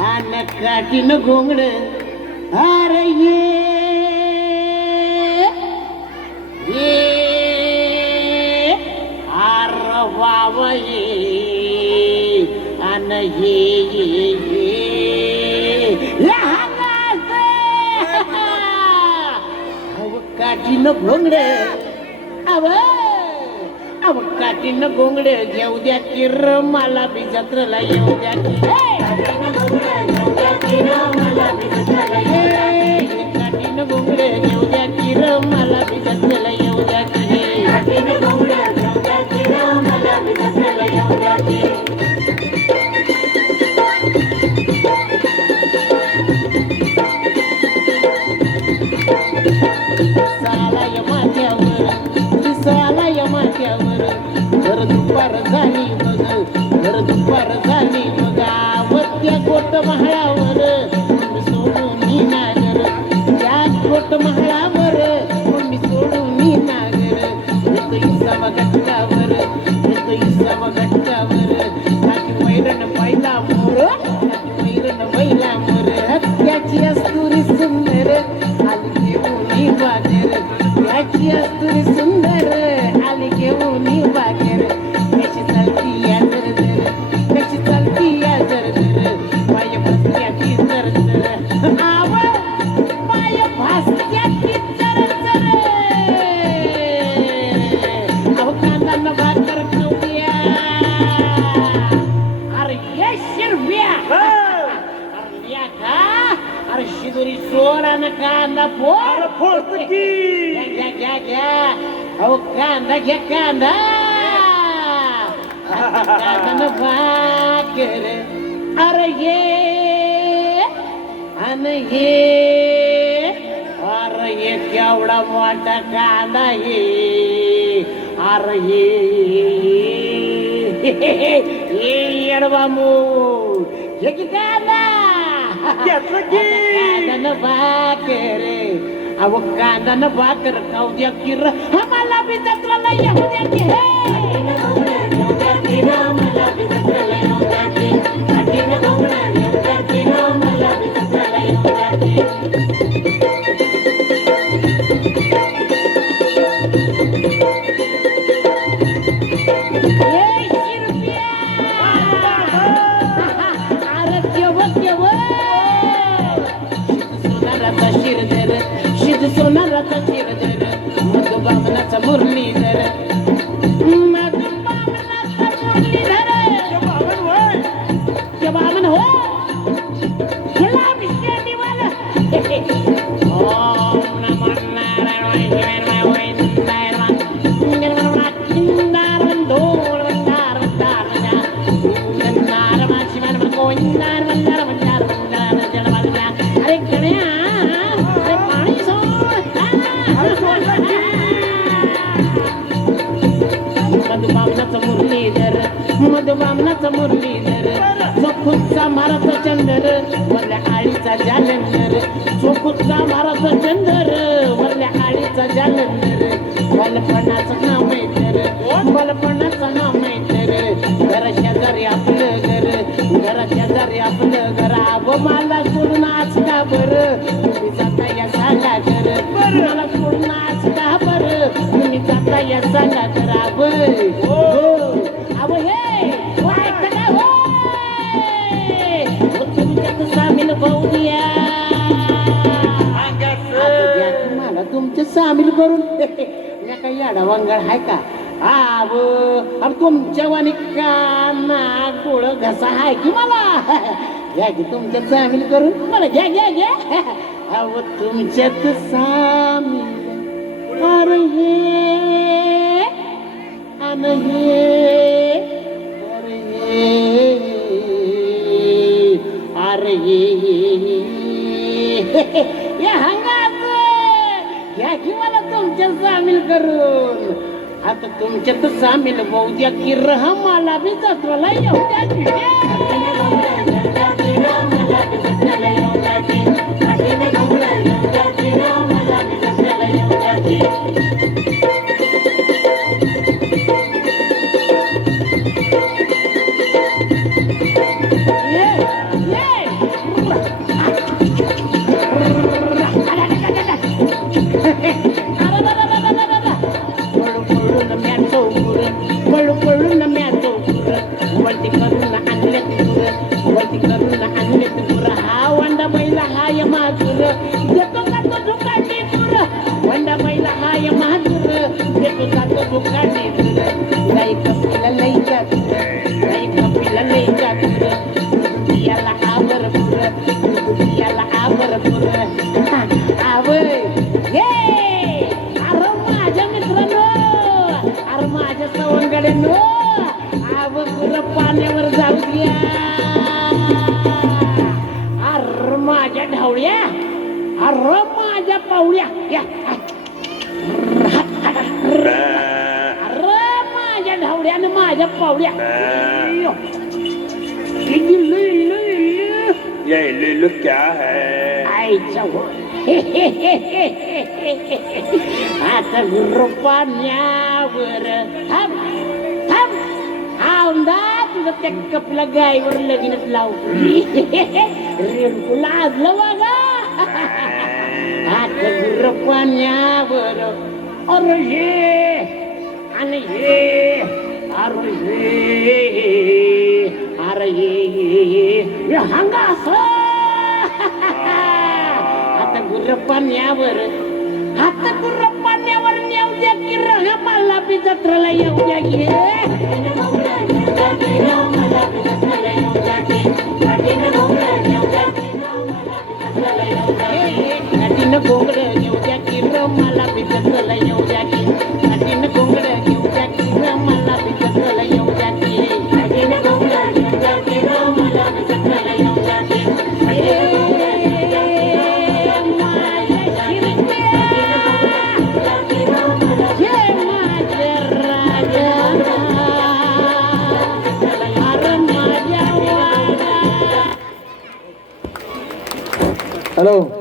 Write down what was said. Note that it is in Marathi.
आणि काठीनं घोंगड अरे ये आर बाबा ये अन ये काठीनं घोंगड अव काठीनं घोंगड घेऊ द्या किर मला बी जत्रेला येऊ द्या काठीनं घोंगड घेऊ द्या किर मला बी जत्रेला येऊ द्या घर दुपार झाली बघ घर दुपार झाली बघ आवत्या गोट महाळावर मी सोडून मी नागर त्या गोट महाळावर मी सोडून मी नागर येतो इसावा गटकावर येतो इसावा गटकावर काठी वैरण पहिला मोर काठी वैरण बैला मोर त्याची अस्तुरी सुंदर आली घेऊन बागर त्याची अस्तुरी सुंदर आली घेऊन बागर त्याची चालती या जर त्याची चालती या जर पाय भासत्याची जर आव पाय भासत्याची जर अव कांदा न भाकर खाऊया अरे ये शिरव्या अरे का अरे शिदोरी सोडा न कांदा फोड घ्या अहो कांदा घ्या कांदा कांदा भाकर अरे ये अरे ये केवढा मोठा कांदा ये अरे ये येडवा मूळ हे की कांदा कांदा भाकर अहो कांदा न भाकर खाऊ द्या किर आम्हाला बी जत्रेला येऊ द्या की सोनाराचा शिरधर मधुबामनाचा मुरलीधर बामन हो गेला विषय निवाला ओम नमो अरे गण्या मधुबामनाचा मुरलीधर चोखुचा माराचा चंदर वरल्या आळीचा जालंधर चोखुचा माराचा चंदर वरल्या आळीचा जालंधर बालपणाचं नाव मैतर बालपणाचं नाव मैतर घरा शेजारी आपलं घर घरा शेजारी आपलं घर आब मला सोडून आज का बरं तुम्ही जाता या सांगा घर मला सोडून आज का बरं तुम्ही जाता या सांगा घर आब अव हे तुमच्यात सामील भाऊ द्या मला तुमचं सामील करून या काही याडा वांगड आहे का आव तुमच्या वाणी काना गोळ घसा आहे की मला घ्या की तुमच्यात सामील करून मला घ्या घ्या घ्या अव तुमच्यात सामील अरे हे अरे या हंगात घ्या की मला तुमच्यात सामील करून आता तुमच्यात सामील होऊ द्या की मला बी जत्रेला येऊ द्या पळू पळून म्याचो वरती करून आणले वरती करून आणले हा वंडा बैला हाय माजूर येतो का तो दुकानी तुर वंडा बैला हाय माजूर येतो का तो दुकानी तुर लाई कपिला लई जात लाई कपिला लई जात याला आवर पुर याला आवर पुर आवय ये अरे माझ्या मित्रांनो अरे माझ्या सवंगड्यांनो आव गुर पाण्यावर जाऊ द्या अरे माझ्या ढावळ्या अरे माझ्या पावळ्या या अरे माझ्या ढावळ्यानं माझ्या पावळ्या ये लुलु क्या है आईचा आता गुर पाण्यावर थांब थांब औंदा तुझं त्या कपला गायवर लगीनच लाव रेणकू लाजलं बघा आता गुर पाण्यावर अरे हे आणि हे अरे हे हंगास आता गुर पाण्यावर आता गुर पाण्यावर नेऊ द्या की रहा मला बी जत्रेला येऊ द्या की घाटीनं घोंगडं घेऊ द्या की र मला बी जत्रेला येऊ द्या की घाटीनं घोंगडं घेऊ द्या की र मला बी जत्रेला येऊ द्या की घाटीनं घोंगडं घेऊ द्या की र मला बी जत्रेला येऊ द्या की हॅलो